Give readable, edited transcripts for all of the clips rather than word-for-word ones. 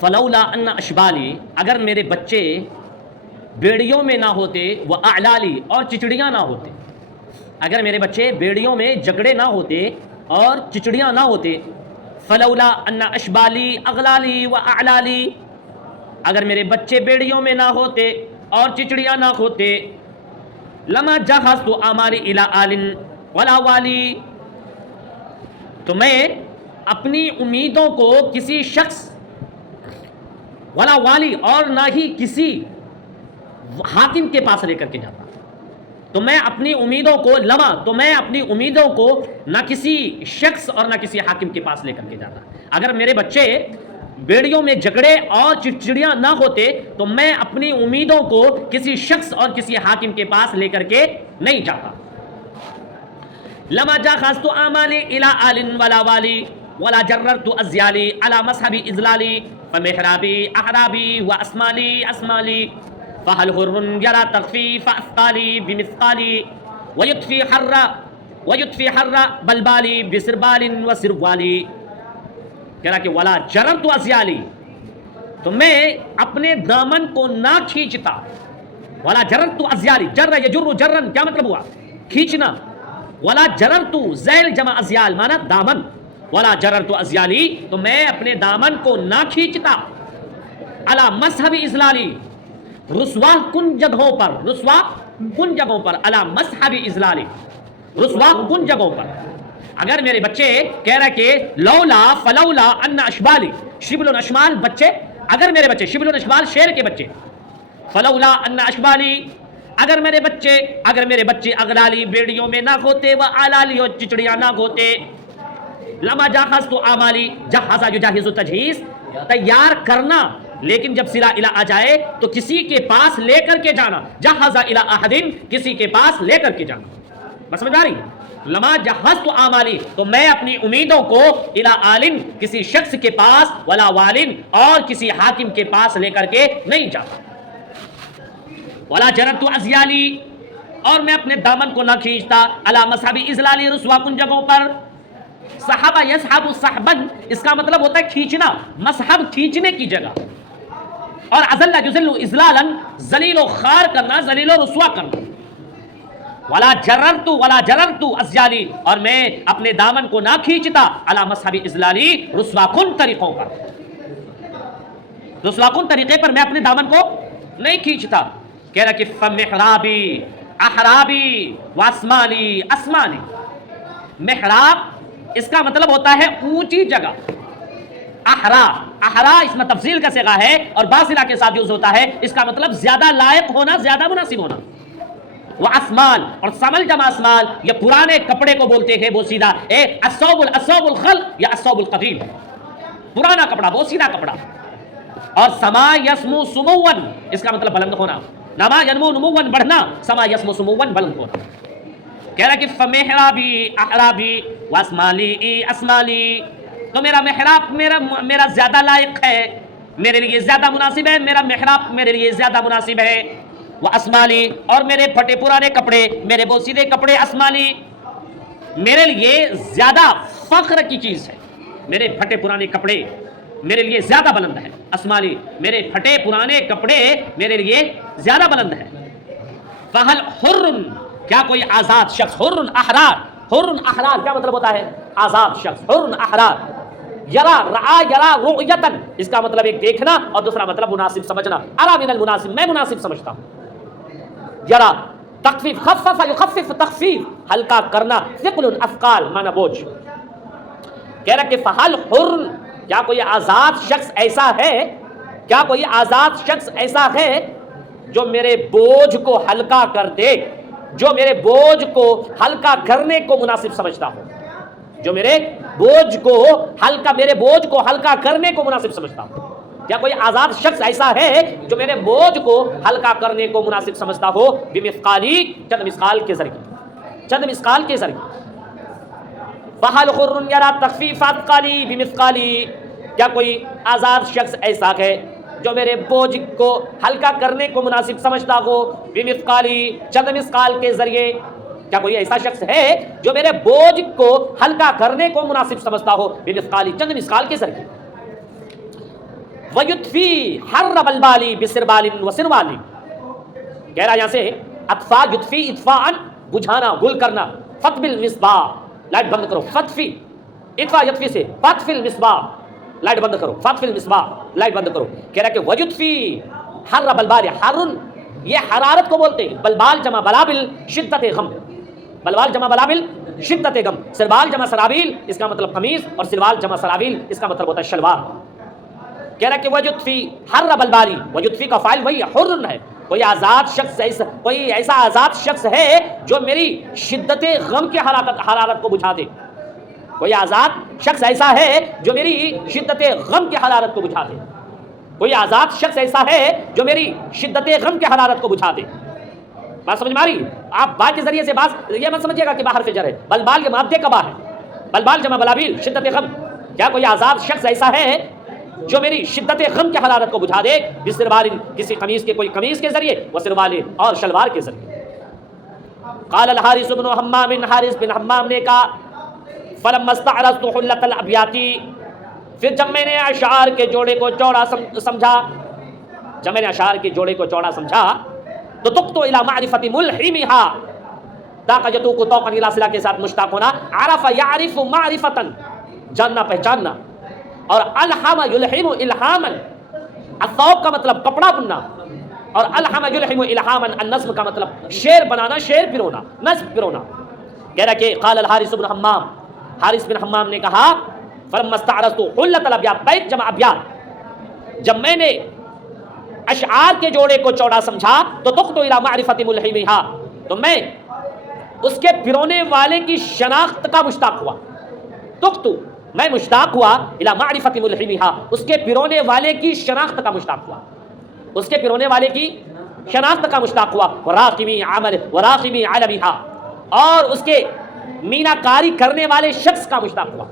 فلولا ان اشبالی، اگر میرے بچے بیڑیوں میں نہ ہوتے، وہ اعلالی، اور چچڑیاں نہ ہوتے، اگر میرے بچے بیڑیوں میں جگڑے نہ ہوتے اور چچڑیاں نہ ہوتے، فلولا ان اشبالی اغلالی و اعلالی، اگر میرے بچے بیڑیوں میں نہ ہوتے اور چچڑیاں نہ ہوتے، لما جہزت اعمالی الی آل ولا والی، تو میں اپنی امیدوں کو کسی شخص، ولا والی، اور نہ ہی کسی حاکم کے پاس لے کر کے جاتا، تو میں اپنی امیدوں کو لما، تو میں اپنی امیدوں کو نہ کسی شخص اور نہ کسی حاکم کے پاس لے کر کے جاتا۔ اگر میرے بچے بیڑیوں میں جھگڑے اور چڑچڑیاں نہ ہوتے تو میں اپنی امیدوں کو کسی شخص اور کسی حاکم کے پاس لے کر کے نہیں جاتا۔ لما جاخذت اعمالی الی آل ولا والی ولا جررت ازیالی علی مذهب اذلالی فمحرابی احرابی واسمالی اسمالی فهل حر یرى تخفیف اثقالی بمثقالی ویطفی حر بلبالی بسربال وسروالی، کہہ رہا کہ ولا جررت ازیالی، تو میں اپنے دامن کو نہ کھینچتا، ولا جررت ازیالی، جر یجر جرن، کیا مطلب ہوا؟ کھینچنا، ولا جررت ذیل جمع ازیال مانا دامن، ولا جررت ازیالی، تو میں اپنے دامن کو نہ کھینچتا، علی مذہب اذلالی، رسوا کن جگہوں پر، رسوا کن جگہوں پر، علی مذہب اذلالی، رسوا کن جگہوں پر۔ اگر میرے بچے کہہ رہا کہ لولا فلولا ان اشبالی، شبل و اشمال بچے، اگر میرے بچے شبل و اشمال شیر کے بچے، فلولا ان اشبالی، اگر میرے بچے اغلالی بیڑیوں میں نہ ہوتے، وہ آلالی اور چچڑیاں نہ ہوتے، لما جہزت اعمالی، جہزا یجہز تجہیز، تیار کرنا، لیکن جب صلہ الی آ جائے تو کسی کے پاس لے کر کے جانا، جہزا الی احدن، کسی کے پاس لے کر کے جانا، بس سمجھ آ رہی؟ لما جہزت اعمالی، تو میں اپنی امیدوں کو الی آلن، کسی شخص کے پاس، ولا والن، اور کسی حاکم کے پاس لے کر کے نہیں جاتا، ولا جررت ازیالی، اور میں اپنے دامن کو نہ کھینچتا، علی مذہب اذلالی، رسوا کن جگہوں پر۔ صحابہ یصحب صحبن، اس کا مطلب ہوتا ہے کھینچنا، مصحب کھینچنے کی جگہ، اور اذل یذل اذلالا، ذلیل و خوار کرنا، ذلیل و رسوا کرنا۔ ولا جررت ازیالی، اور میں اپنے دامن کو نہ کھینچتا، علی مذہب اذلالی، رسوا کن طریقوں پر، رسوا کن طریقے پر میں اپنے دامن کو نہیں کھینچتا۔ کہہ رہا کہ فمحرابی احرابی واسمالی اسمالی، محراب اس کا مطلب ہوتا ہے اونچی جگہ، احرا اس میں تفضیل کا صیغہ ہے اور باصلہ کے ساتھ یوز ہوتا ہے، اس کا مطلب زیادہ لائق ہونا، زیادہ مناسب ہونا۔ وہ اسمال، اور سمل جمع اسمال، یہ پرانے کپڑے کو بولتے ہیں بوسیدہ، الثوب الخل یا الثوب القدیم، پرانا کپڑا، بوسیدہ کپڑا۔ اور سما یسمو سمون، اس کا مطلب بلند ہونا، نما ینمو نمون بڑھنا، سما یسمو سمون بلند ہونا۔ کہہ رہا کہ فمحرابی احرابی واسمالی اسمالی، تو میرا محراب میرا زیادہ لائق ہے، میرے لیے زیادہ مناسب ہے، میرا محراب میرے لیے زیادہ مناسب ہے۔ وہ اسمالی، اور میرے پھٹے پرانے کپڑے، میرے بوسیدے کپڑے، اسمالی میرے لیے زیادہ فخر کی چیز ہے، میرے پھٹے پرانے کپڑے میرے لیے زیادہ بلند ہے، اسمالی میرے پھٹے پرانے کپڑے میرے لیے زیادہ بلند ہے۔ فہل حر، کیا کوئی آزاد شخص، حر احرار کیا مطلب ہوتا ہے؟ آزاد شخص، حر احرار، یرا رؤیتن، اس کا مطلب ایک دیکھنا اور دوسرا مطلب مناسب سمجھنا، ارا من المناسب، میں مناسب سمجھتا ہوں۔ یرا تخفیف، خفف یخفف، تخفیف ہلکا کرنا، ثقل اثقال مانا بوجھ۔ کہہ رہا کہ فہل حر، کیا کوئی آزاد شخص ایسا ہے، کیا کوئی آزاد شخص ایسا ہے جو میرے بوجھ کو ہلکا کر دے، جو میرے بوجھ کو ہلکا کرنے کو مناسب سمجھتا ہو، جو میرے بوجھ کو ہلکا کرنے کو مناسب سمجھتا ہو۔ کیا کوئی آزاد شخص ایسا ہے جو میرے بوجھ کو ہلکا کرنے کو مناسب سمجھتا ہو، بمثقالی، چند مثقال کے ذریعے۔ فہل حر یرا تخفیف اثقالی بمثقالی، کیا کوئی آزاد شخص ایسا ہے جو میرے بوجھ کو ہلکا کرنے کو مناسب سمجھتا ہو، بمثقالی، چند مثقال کے ذریعے۔ کیا کوئی ایسا شخص ہے جو میرے بوجھ کو ہلکا کرنے کو مناسب سمجھتا ہو، بمثقالی، چند مثقال کے ذریعے۔ وَيُطْفِي حَرَّ بَلْبَالِ بِسِرْبَالٍ وَسِرْوَالٍ، کہہ رہا یہاں سے اطفا یطفی اطفاءً بجھانا گل کرنا، فتف المصباح لائٹ بند کرو، فتفی اطفا یطفی سے فتف المصباح لائٹ بند کرو، فتف المصباح لائٹ بند کرو، کہہ رہا کہ وَيُطْفِي حَرَّ بَلْبَالِ، حَرٌ یہ حرارت کو بولتے ہیں، بلبال جمع بلابل شدت غم، بلبال جمع بلابل شدت غم، سربال جمع سرابیل اس کا مطلب قمیص، اور سروال جمع سرابیل اس کا مطلب ہوتا ہے شلوار۔ کہہ رہا کہ وَيُطْفِي حَرَّ بَلْبَالِ، وَيُطْفِي کا فاعل وہی حر ہے، کوئی آزاد شخص کوئی ایسا آزاد شخص ہے جو میری شدت غم کی حرارت کو بجھا دے، کوئی آزاد شخص ایسا ہے جو میری شدت غم کی حرارت کو بجھا دے، کوئی آزاد شخص ایسا ہے جو میری شدت غم کی حرارت کو بجھا دے۔ بات سمجھ میں آ رہی؟ آپ با کے ذریعے سے بات یہ مت سمجھیے گا کہ باہر فجر ہے، بلبال کے مادے کا با ہے، بلبال جمع بلابیل شدت غم، کیا کوئی آزاد شخص ایسا ہے جو میری شدت غم کی حرارت کو بجھا دے، بسربال کسی قمیص کے، کوئی قمیص کے ذریعے، وسروال اور شلوار کے ذریعے۔ قال الحارث بن حمام، حارث بن حمام نے کہا فلما استعرضت حلت الابیات، پھر جب میں نے اشعار کے جوڑے کو چوڑا سمجھا، جب میں نے اشعار کے جوڑے کو چوڑا سمجھا تو تقت الى معرفت ملحمها، طاق یتوق طوقا الى صلہ کے ساتھ مشتاق ہونا، عرف یعرف معرفتا جاننا پہچاننا، اور الحم یلحم الحاما، الثوب کا مطلب کپڑا بننا، اور الحم یلحم الحاما النظم کا مطلب شعر بنانا، شعر پرونا، نظم پرونا۔ کہہ رہا کہ قال الحارث بن حمام، حارث بن حمام نے کہا فلما استعرضت حلت الابیات، بیت جمع ابیات، جب میں نے اشعار کے جوڑے کو چوڑا سمجھا تو تقت الى معرفت ملحمها، تو میں اس کے پرونے والے کی شناخت کا مشتاق ہوا، تقت میں مشتاق ہوا الى معرفت ملحمها، اس کے پرونے والے کی شناخت کا مشتاق ہوا، اس کے پرونے والے کی شناخت کا مشتاق ہوا، وراقبی عمل وراقبی علمها، اور اس کے مینا کاری کرنے والے شخص کا مشتاق ہوا،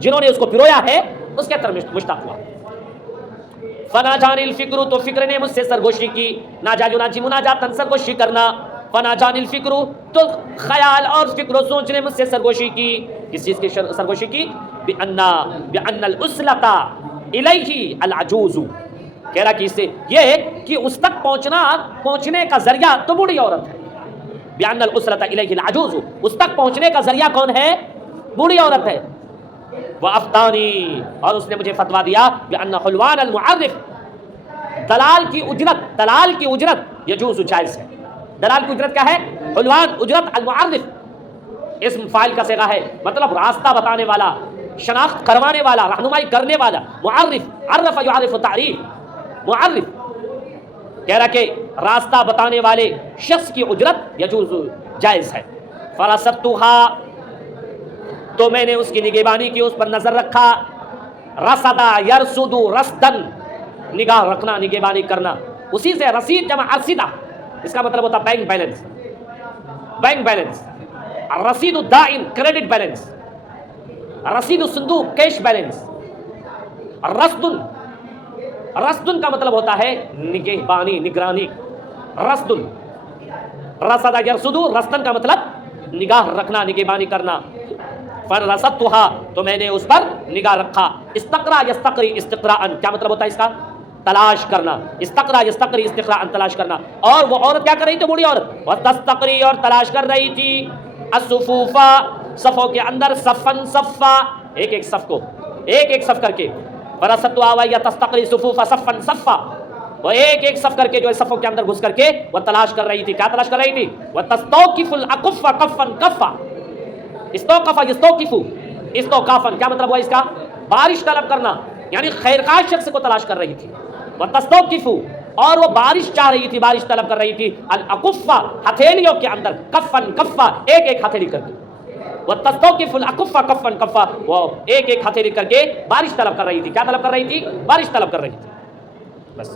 جنہوں نے اس کو پرویا ہے اس کے طرف مشتاق ہوا۔ فنا جان الفکر، تو فکر نے مجھ سے سرگوشی کی، ناجا یناجی مناجاتن سرگوشی کرنا، فنا جان الفکر، تو خیال اور فکر و سوچ نے مجھ سے سرگوشی کی، کس چیز کی سرگوشی کی؟ بأن الاسلۃ الیہ العجوز، کہہ رہا کہ اس سے یہ ہے کہ اس تک پہنچنے کا ذریعہ تو بوڑھی عورت ہے، بأن الاسلۃ الیہ العجوز، اس تک پہنچنے کا ذریعہ کون ہے؟ بوڑھی عورت ہے۔ وَأَفْتَانِي، اور اس نے مجھے فتویٰ دیا بأن حلوان المعرف، دلال کی اجرت یجوز جائز ہے۔ دلال کی اجرت کیا ہے؟ حلوان اجرت، المعرف اسم فاعل کا صیغہ ہے، مطلب راستہ بتانے والا، شناخت کروانے والا، رہنمائی کرنے والا، معرف، عرف یعرف تعریف، معرف کہہ رہا کہ راستہ بتانے والے شخص کی اجرت یجوز جائز ہے۔ فرصدتها، تو میں نے اس کی نگہبانی کی، اس پر نظر رکھا، رصد یرصد رصدن، نگاہ رکھنا، نگہبانی کرنا، اسی سے رصید جمع ارصدہ، اس کا مطلب ہوتا بینک بیلنس، بینک بیلنس، رصید الدائن کریڈٹ بیلنس، رصید الصندوق کیش بیلنس، رصدن کا مطلب ہوتا ہے نگہبانی، نگرانی، رصدن، رصد یرصد رصدن کا مطلب نگاہ رکھنا، نگہبانی کرنا۔ فرصدتها، تو میں نے اس پر نگاہ رکھا۔ استقرا یستقری استقراءً، کیا مطلب ہوتا ہے اس کا؟ تلاش کرنا، استقرا یستقری استقراءً، تلاش کرنا۔ اور وہ عورت کیا کر رہی تھی؟ بوڑھی عورت، وتستقری، اور تلاش کر رہی تھی، الصفوف، صفوں کے اندر، صفن صفا، ایک ایک صف کو ایک ایک صف کر کے، فرصدتها وهي تستقری صفوف صفن صفا، وہ ایک ایک صف کر کے جو ہے صفوں کے اندر گھس کر کے وہ تلاش کر رہی تھی۔ کیا تلاش کر رہی تھی؟ وتستوقف الاكف كفا كفا، استوقف یستوقف استوقافا، کیا مطلب ہوا اس کا؟ بارش طلب کرنا، یعنی خیرخواہ شخص کو تلاش کر رہی تھی۔ وتستوقف، اور وہ بارش چاہ رہی تھی، بارش طلب کر رہی تھی، الاكف، ہتھیلیوں کے اندر، کفن کفا، ایک ایک ہتھیلی کر کے، وتستوقف الاكف كفا كفا، وہ ایک ایک ہتھیلی کر کے بارش طلب کر رہی تھی۔ کیا طلب کر رہی تھی؟ بارش طلب کر رہی تھی۔ بس